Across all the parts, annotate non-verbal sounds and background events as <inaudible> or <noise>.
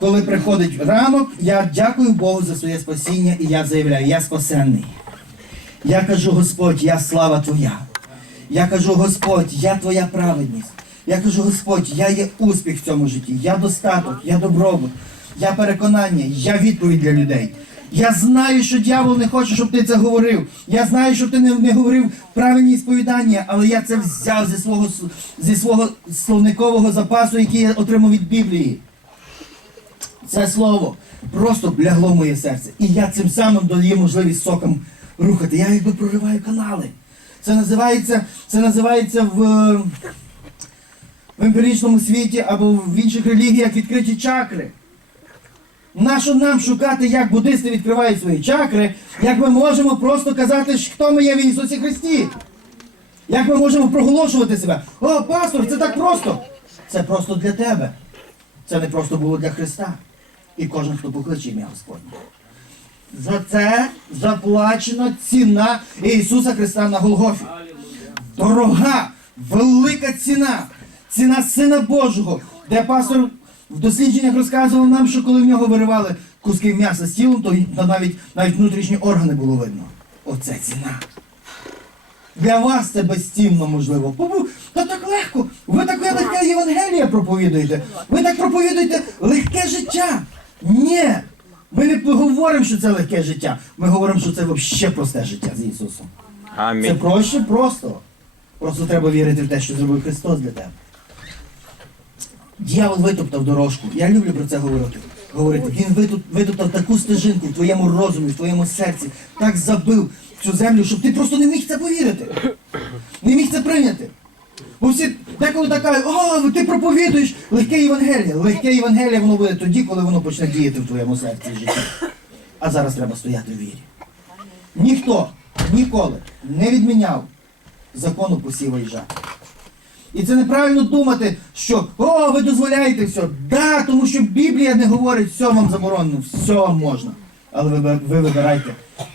Коли приходить ранок, я дякую Богу за своє спасіння і я заявляю, я спасенний. Я кажу, Господь, я слава Твоя. Я кажу, Господь, я Твоя праведність. Я кажу, Господь, я є успіх в цьому житті, я достаток, я добробут, я переконання, я відповідь для людей. Я знаю, що дьявол не хоче, щоб ти це говорив. Я знаю, що ти не, не говорив правильні сповідання, але я це взяв зі свого, зі свого словникового запасу, який я отримав від Біблії. Це слово просто лягло в моє серце. І я цим самим даю можливість соком рухати. Я якби прориваю канали. Це називається, це називається в, в емпіричному світі або в інших релігіях відкриті чакри. Нащо нам шукати, як буддисти відкривають свої чакри, як ми можемо просто казати, хто ми є в Ісусі Христі? Як ми можемо проголошувати себе? О, пастор, це так просто! Це просто для тебе. Це не просто було для Христа. І кожен, хто покличе ім'я Господнє. За це заплачена ціна Ісуса Христа на Голгофі. Дорога, велика ціна. Ціна Сина Божого, де пастор в дослідженнях розказував нам, що коли в нього виривали куски м'яса з тілом, то навіть, навіть внутрішні органи було видно. Оце ціна. Для вас це безцінно можливо. Та так легко. Ви так легке Євангелія проповідуєте. Ви так проповідуєте легке життя. Ні. Ми не говоримо, що це легке життя. Ми говоримо, що це взагалі просте життя з Ісусом. Це проще просто. Просто треба вірити в те, що зробив Христос для тебе. Дьявол витоптав дорожку. Я люблю про це говорити. говорити. Він витоптав таку стежинку в твоєму розумі, в твоєму серці, так забив цю землю, щоб ти просто не міг це повірити. Не міг це прийняти. Бо всі деколи так кажуть, о, ти проповідуєш легке Євангеліє. Легке Євангеліє воно буде тоді, коли воно почне діяти в твоєму серці і житті. А зараз треба стояти в вірі. Ніхто ніколи не відміняв закону посіва і жатви. І це неправильно думати, що о, ви дозволяєте все. Да, тому що Біблія не говорить, все вам заборонено, все можна. Але ви, ви вибирайте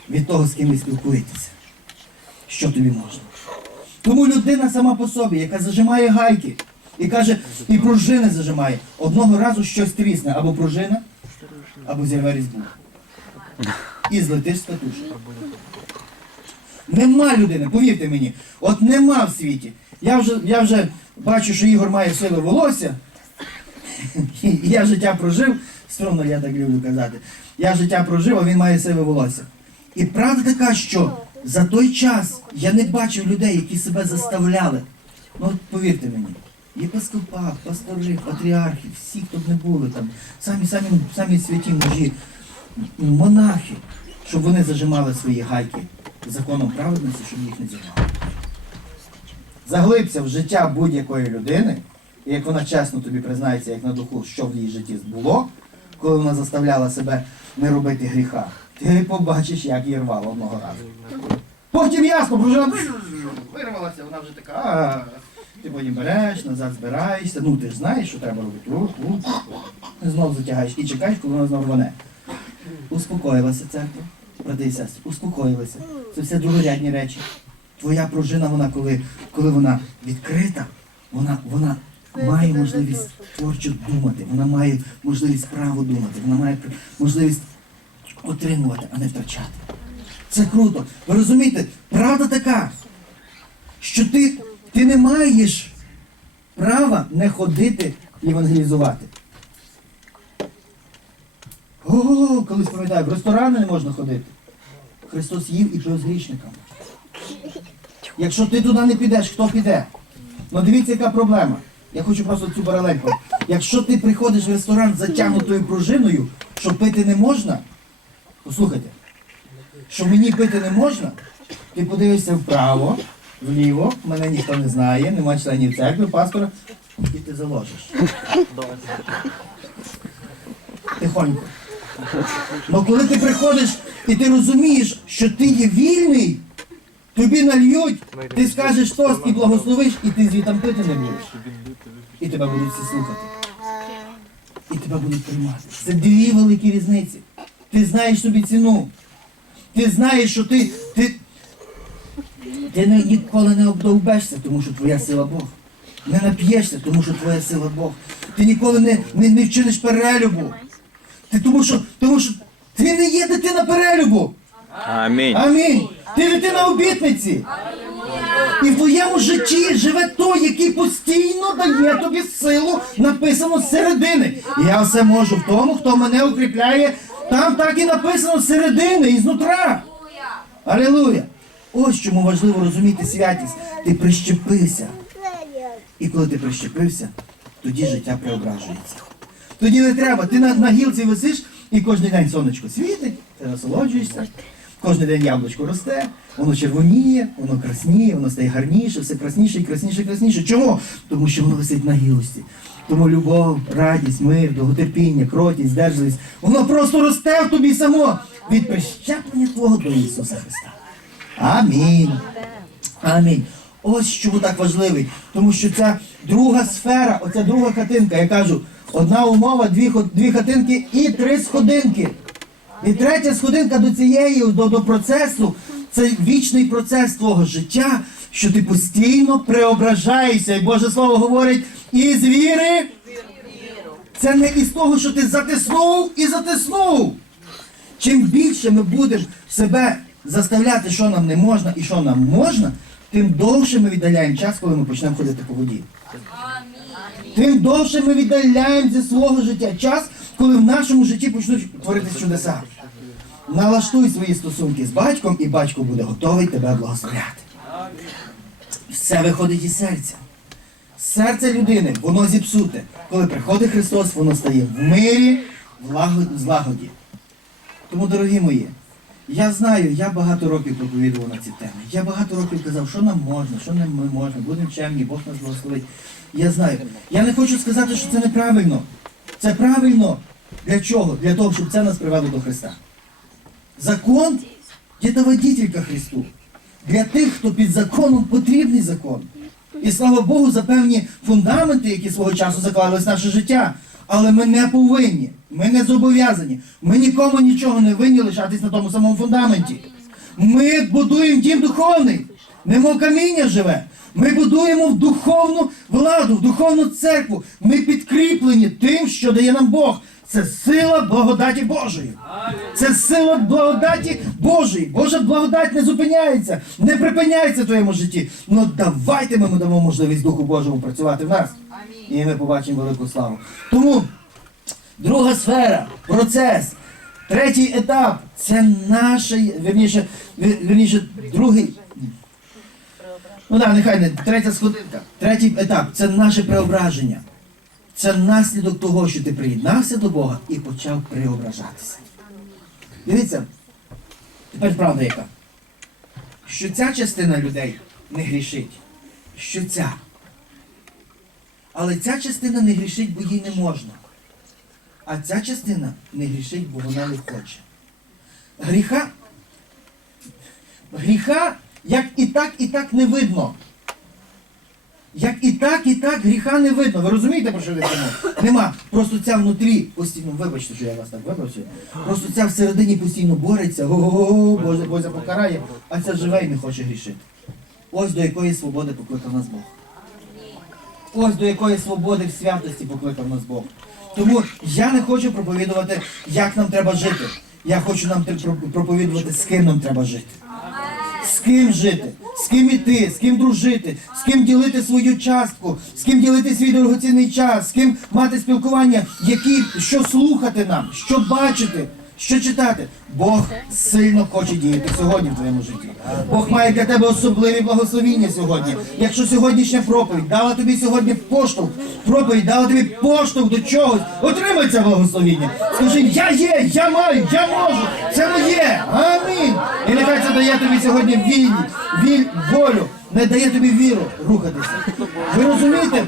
від того, з ким ви спілкуєтеся. Що тобі можна. Тому людина сама по собі, яка зажимає гайки і каже, і пружини зажимає, одного разу щось трісне, або пружина, або зірве різьбу. І злетиш з. Нема людини, повірте мені, от нема в світі. Я вже, я вже бачу, що Ігор має силу волосся. <laughs> Я життя прожив, стрімно я так люблю казати. Я життя прожив, а він має сиве волосся. І правда така, що за той час я не бачив людей, які себе заставляли. Ну от повірте мені, єпископа, пастори, патріархи, всі, хто б не були там, самі, самі, самі святі мужі, монахи, щоб вони зажимали свої гайки законом праведності, щоб їх не зірвали. Заглибся в життя будь-якої людини, і як вона чесно тобі признається, як на духу, що в її житті було, коли вона заставляла себе не робити гріха, ти побачиш, як її рвало одного разу. Потім ясно, бо вже вирвалася, вона вже така. «А, Ти потім береш, назад збираєшся, ну ти ж знаєш, що треба робити. Рух, рух, Знов затягаєш і чекаєш, коли вона знову рване. Успокоїлася церква, брати і сестри, успокоїлися. Це все другорядні речі. Твоя пружина, вона коли, коли вона відкрита, вона, вона має можливість творчо думати, вона має можливість право думати, вона має можливість отримувати, а не втрачати. Це круто. Ви розумієте, правда така, що ти, ти не маєш права не ходити євангелізувати. О, колись пам'ятаю, в ресторани не можна ходити. Христос їв і пив з грішниками. Якщо ти туди не підеш, хто піде? Ну дивіться, яка проблема. Я хочу просто цю паралельку. Якщо ти приходиш в ресторан з затягнутою пружиною, що пити не можна, послухайте, що мені пити не можна, ти подивишся вправо, вліво, мене ніхто не знає, нема членів церкви, пастора, і ти заложиш. Тихонько. Ну коли ти приходиш і ти розумієш, що ти є вільний, тобі нальють, ти скажеш тост і благословиш, і ти звітам пити не будеш. І тебе будуть всі слухати. І тебе будуть приймати. Це дві великі різниці. Ти знаєш собі ціну. Ти знаєш, що ти, ти, ти не, ніколи не обдовбешся, тому що твоя сила Бог. Не нап'єшся, тому що твоя сила Бог. Ти ніколи не, не, не вчиниш перелюбу, Ти тому що, тому що ти не є дитина перелюбу. Амінь. Амінь. Ти дитина обітниці. І в твоєму житті живе той, який постійно дає тобі силу, написано з середини. Я все можу в тому, хто мене укріпляє. Там так і написано з середини, ізнутра. Алілуя! Ось чому важливо розуміти святість. Ти прищепився. І коли ти прищепився, тоді життя преображується. Тоді не треба. Ти на, на гілці висиш і кожен день сонечко світить, ти насолоджуєшся. Кожен день яблучко росте, воно червоніє, воно красніє, воно стає гарніше, все красніше і красніше красніше. Чому? Тому що воно висить на гілості. Тому любов, радість, мир, довготерпіння, кротість, здержливість, воно просто росте в тобі само від прищеплення твого до Ісуса Христа. Амінь. Амінь. Ось чому так важливий. Тому що ця друга сфера, оця друга хатинка, я кажу, одна умова, дві, дві хатинки і три сходинки. І третя сходинка до цієї, до, до процесу, це вічний процес твого життя, що ти постійно преображаєшся. І Боже Слово говорить, із віри. Це не із того, що ти затиснув і затиснув. Чим більше ми будемо себе заставляти, що нам не можна і що нам можна, тим довше ми віддаляємо час, коли ми почнемо ходити по воді. Тим довше ми віддаляємо зі свого життя час, коли в нашому житті почнуть творитися чудеса. Налаштуй свої стосунки з батьком, і батько буде готовий тебе благословляти. Все виходить із серця. Серце людини, воно зіпсуте. Коли приходить Христос, воно стає в мирі, в злагоді. Тому, дорогі мої, я знаю, я багато років проповідував на ці теми. Я багато років казав, що нам можна, що не ми можна, будемо чемні, Бог нас благословить. Я знаю. Я не хочу сказати, що це неправильно. Це правильно. Для чого? Для того, щоб це нас привело до Христа. Закон ко Христу. Для тих, хто під законом потрібний закон. І слава Богу, за певні фундаменти, які свого часу заклались в наше життя. Але ми не повинні, ми не зобов'язані. Ми нікому нічого не винні лишатись на тому самому фундаменті. Ми будуємо дім духовний, немо каміння живе. Ми будуємо в духовну владу, в духовну церкву. Ми підкріплені тим, що дає нам Бог. Це сила благодаті Божої. Це сила благодаті Божої. Божа благодать не зупиняється, не припиняється в твоєму житті. Ну давайте ми дамо можливість Духу Божому працювати в нас. І ми побачимо велику славу. Тому друга сфера, процес. Третій етап це наше, вірніше, вір- вірніше, другий. Ну так, нехай не третя сходинка. Третій етап це наше преображення. Це наслідок того, що ти приєднався до Бога і почав преображатися. Дивіться, тепер правда яка. Що ця частина людей не грішить. Що ця. Але ця частина не грішить, бо їй не можна. А ця частина не грішить, бо вона не хоче. Гріха. Гріха як і так, і так не видно. Як і так, і так гріха не видно. Ви розумієте, про що я кажу? Нема. Просто ця внутрі постійно, вибачте, що я вас так вибачу. Просто ця всередині постійно бореться, го-го-го, Боже, Боже покарає, а ця живе і не хоче грішити. Ось до якої свободи покликав нас Бог. Ось до якої свободи в святості покликав нас Бог. Тому я не хочу проповідувати, як нам треба жити. Я хочу нам проповідувати, з ким нам треба жити. З ким жити, з ким іти, з ким дружити, з ким ділити свою частку, з ким ділити свій дорогоцінний час, з ким мати спілкування, які, що слухати нам, що бачити, що читати. Бог сильно хоче діяти сьогодні в твоєму житті. Бог має для тебе особливі благословіння сьогодні. Якщо сьогоднішня проповідь дала тобі сьогодні поштовх, проповідь дала тобі поштовх до чогось, отримай це благословіння. Скажи, я є, я маю, я можу, це моє. Амінь. І нехай це дає тобі сьогодні віль, віль, волю, не дає тобі віру рухатися. Ви розумієте,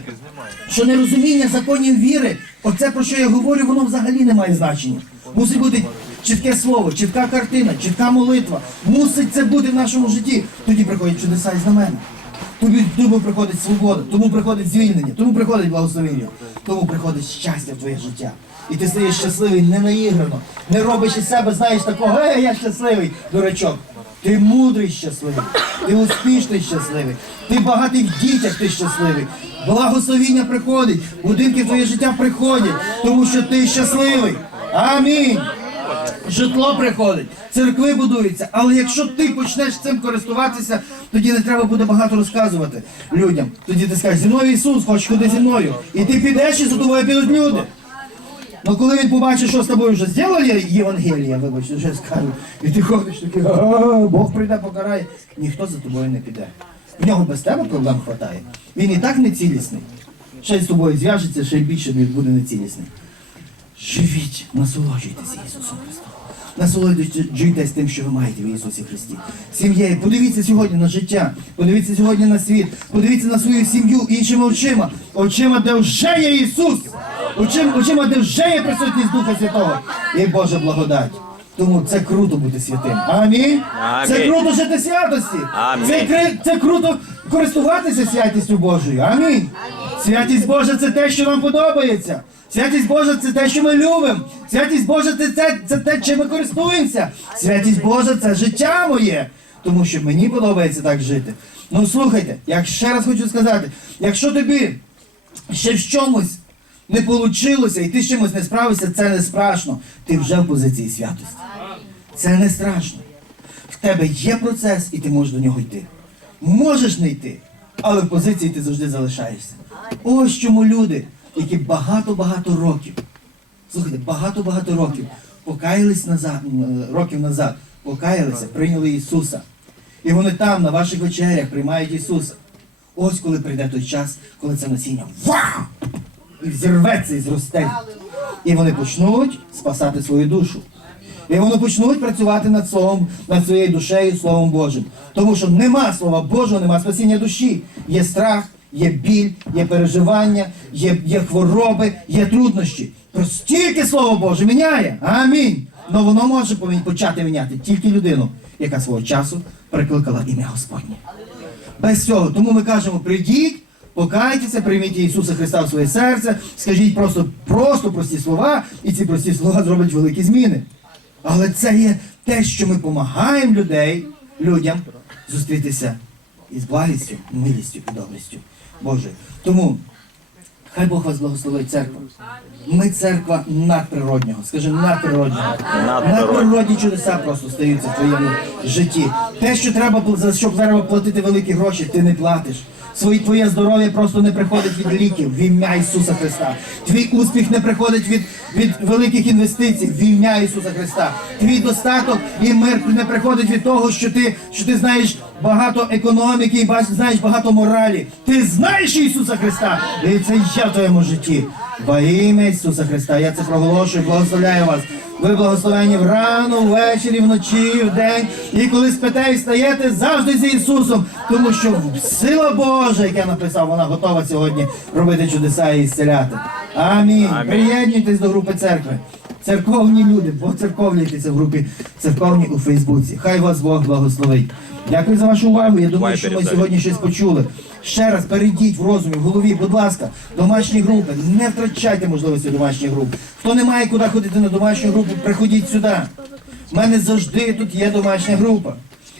що нерозуміння законів віри, оце про що я говорю, воно взагалі не має значення. Мусить бути чітке слово, чітка картина, чітка молитва. Мусить це бути в нашому житті. Тоді приходять чудеса і знамена. Тому приходить свобода, тому приходить звільнення, тому приходить благословення, тому приходить щастя в твоє життя. І ти стаєш щасливий не наіграно, не робиш із себе, знаєш, такого, е, я щасливий, дурачок. Ти мудрий щасливий, ти успішний щасливий, ти багатий в дітях, ти щасливий. Благословіння приходить, будинки твоє життя приходять, тому що ти щасливий. Амінь. Житло приходить, церкви будуються. Але якщо ти почнеш цим користуватися, тоді не треба буде багато розказувати людям. Тоді ти скажеш, зі мною Ісус, хочеш ходи зі мною. І ти підеш, і за тобою підуть люди. Ну коли він побачить, що з тобою вже зробили Євангелія, вибачте, вже скажу, і ти ходиш такий, Бог прийде, покарає, ніхто за тобою не піде. В нього без тебе проблем хватає. Він і так нецілісний. Ще й з тобою зв'яжеться, ще й більше він буде нецілісний. Живіть, насолоджуйтеся Ісусом Христом. Насолоджуйтесь тим, що ви маєте в Ісусі Христі. Сім'єю. Подивіться сьогодні на життя, подивіться сьогодні на світ, подивіться на свою сім'ю іншими очима. Очима, де вже є Ісус. Очима, очима, де вже є присутність Духа Святого. І Божа благодать. Тому це круто бути святим. Амінь. Це круто жити святості. Амінь. Це, це круто користуватися святістю Божою. Амінь. Святість Божа це те, що нам подобається. Святість Божа це те, що ми любимо. Святість Божа це, це, це те, чим ми користуємося. Святість Божа це життя моє. Тому що мені подобається так жити. Ну слухайте, я ще раз хочу сказати, якщо тобі ще в чомусь не вийшло, і ти з чимось не справився, це не страшно. Ти вже в позиції святості. Це не страшно. В тебе є процес, і ти можеш до нього йти. Можеш не йти, але в позиції ти завжди залишаєшся. Ось чому люди, які багато-багато років, слухайте, багато-багато років покаялись назад, років назад, покаялися, прийняли Ісуса. І вони там, на ваших вечерях, приймають Ісуса. Ось коли прийде той час, коли це насіння вау! І взірветься і зросте. І вони почнуть спасати свою душу. І вони почнуть працювати над словом, над своєю душею, Словом Божим. Тому що нема Слова Божого, нема спасіння душі. Є страх, є біль, є переживання, є, є хвороби, є труднощі. Тільки Слово Боже міняє. Амінь. Но воно може почати міняти тільки людину, яка свого часу прикликала ім'я Господнє. Без цього. Тому ми кажемо, прийдіть, покайтеся, прийміть Ісуса Христа в своє серце, скажіть просто, просто прості слова, і ці прості слова зроблять великі зміни. Але це є те, що ми допомагаємо людей, людям зустрітися із благістю, милістю і добрістю Божою. Тому хай Бог вас благословить церква. Ми церква надприроднього. Скажи надприроднього. Надприродні чудеса просто стаються в твоєму житті. Те, що треба за що треба платити великі гроші, ти не платиш. Свої твоє здоров'я просто не приходить від ліків в ім'я Ісуса Христа. Твій успіх не приходить від, від великих інвестицій в ім'я Ісуса Христа. Твій достаток і мир не приходить від того, що ти, що ти знаєш багато економіки і знаєш багато моралі. Ти знаєш Ісуса Христа, і це є в твоєму житті. Во ім'я Ісуса Христа. Я це проголошую, благословляю вас. Ви благословені врано, ввечері, вночі, вдень. І коли спите і встаєте, завжди з Ісусом. Тому що сила Божа, як написав, вона готова сьогодні робити чудеса і зціляти. Амінь. Амінь. Приєднуйтесь до групи церкви. Церковні люди, бо поцерковлюйтеся в групі церковні у Фейсбуці. Хай вас Бог благословить. Дякую за вашу увагу. Я думаю, що ми сьогодні щось почули. Ще раз перейдіть в розумі, в голові, будь ласка, домашні групи. Не втрачайте можливості домашніх груп. Хто не має куди ходити на домашню групу, приходіть сюди. У мене завжди тут є домашня група.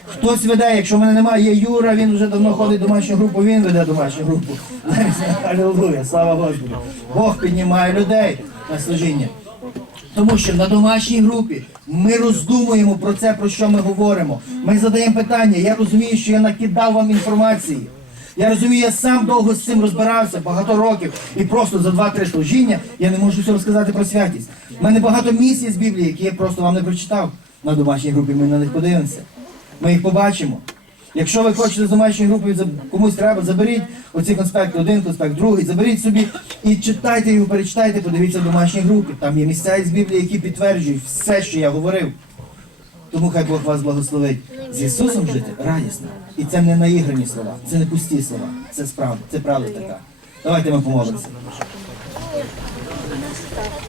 Хтось веде, якщо в мене немає, є Юра, він вже давно ходить в домашню групу, він веде домашню групу. Алілуя, слава Господу. Бог піднімає людей на служіння. Тому що на домашній групі ми роздумуємо про це, про що ми говоримо. Ми задаємо питання. Я розумію, що я накидав вам інформації. Я розумію, я сам довго з цим розбирався, багато років, і просто за два-три служіння я не можу все розказати про святість. У мене багато місій з Біблії, які я просто вам не прочитав на домашній групі. Ми на них подивимося. Ми їх побачимо. Якщо ви хочете з домашньої групи, за- комусь треба, заберіть оці конспекти, один конспект, другий, заберіть собі і читайте його, перечитайте, подивіться в домашній групі. Там є місця із Біблії, які підтверджують все, що я говорив. Тому хай Бог вас благословить. З Ісусом жити радісно. І це не наіграні слова, це не пусті слова, це справда, це правда така. Давайте ми помолимося.